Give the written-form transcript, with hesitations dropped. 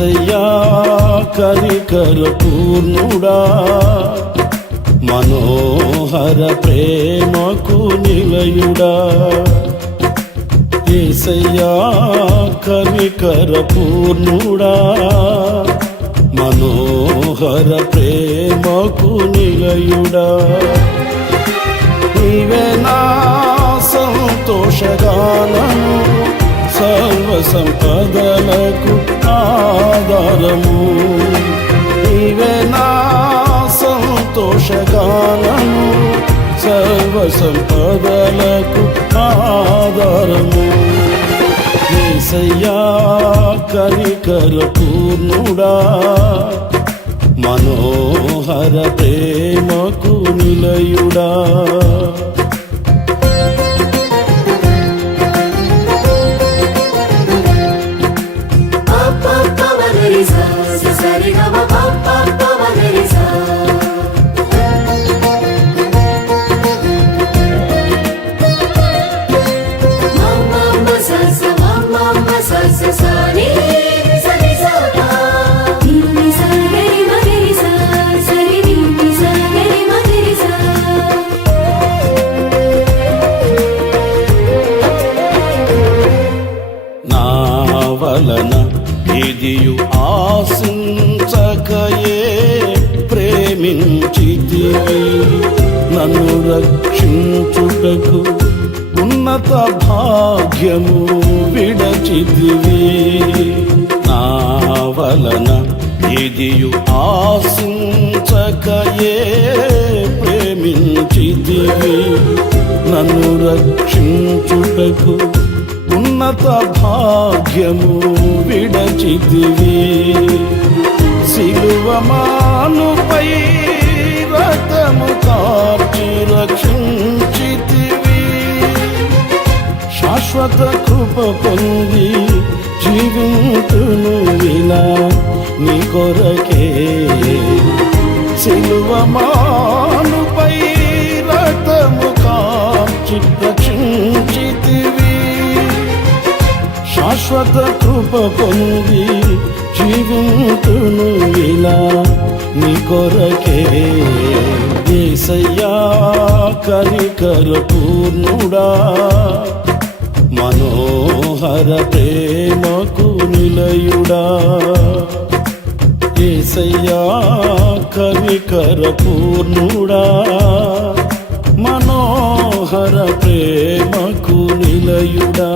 యేసయ్యా కనికర పూర్ణుడా, మనోహర ప్రేమకు నిలయుడా. యేసయ్యా కనికర పూర్ణుడా, మనోహర ప్రేమకు నిలయుడా. నీవే నా సంతోషగానము, సర్వ సంపదలకు ఆధారము. నీవే నా సంతోషగానము, సర్వ సంపదలకు ఆధారము. యేసయ్యా కనికర పూర్ణుడా, మనోహర ప్రేమకు నిలయుడా. వలన ఎదియు ఆశించకయే ప్రేమించితివి, నన్ను రక్షించుటకు ఉన్నత భాగ్యము విడచితివి. నా వలన ఎదియు ఆశించకయే ప్రేమించితివి, నన్ను రక్షించుటకు ఉన్నత భాగ్యము విడచితివి. సిలువమానుపై రక్తము కార్చి రక్షించితివి, శాశ్వత కృప పొంది జీవింతును ఇలా నీ కొరకే. సిలువమానుపై రక్తము కార్చి రక్షించితివి, శాశ్వత కృప పొంది జీవింతును ఇలా నీ కొరకే. యేసయ్యా కనికర పూర్ణుడా, మనోహర ప్రేమకు నిలయుడా. యేసయ్యా కనికర పూర్ణుడా, మనోహర ప్రేమకు నిలయుడా.